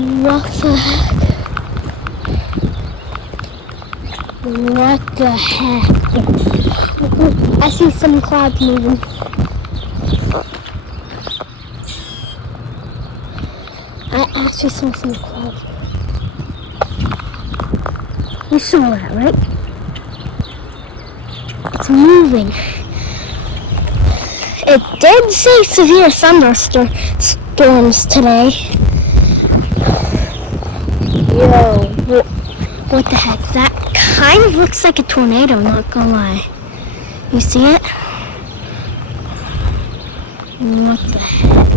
What the heck? What the heck? I see some clouds moving. I actually saw some clouds. You saw that, right? It's moving. It did say severe thunderstorms today. Yo, what the heck? That kind of looks like a tornado, not gonna lie. You see it? What the heck?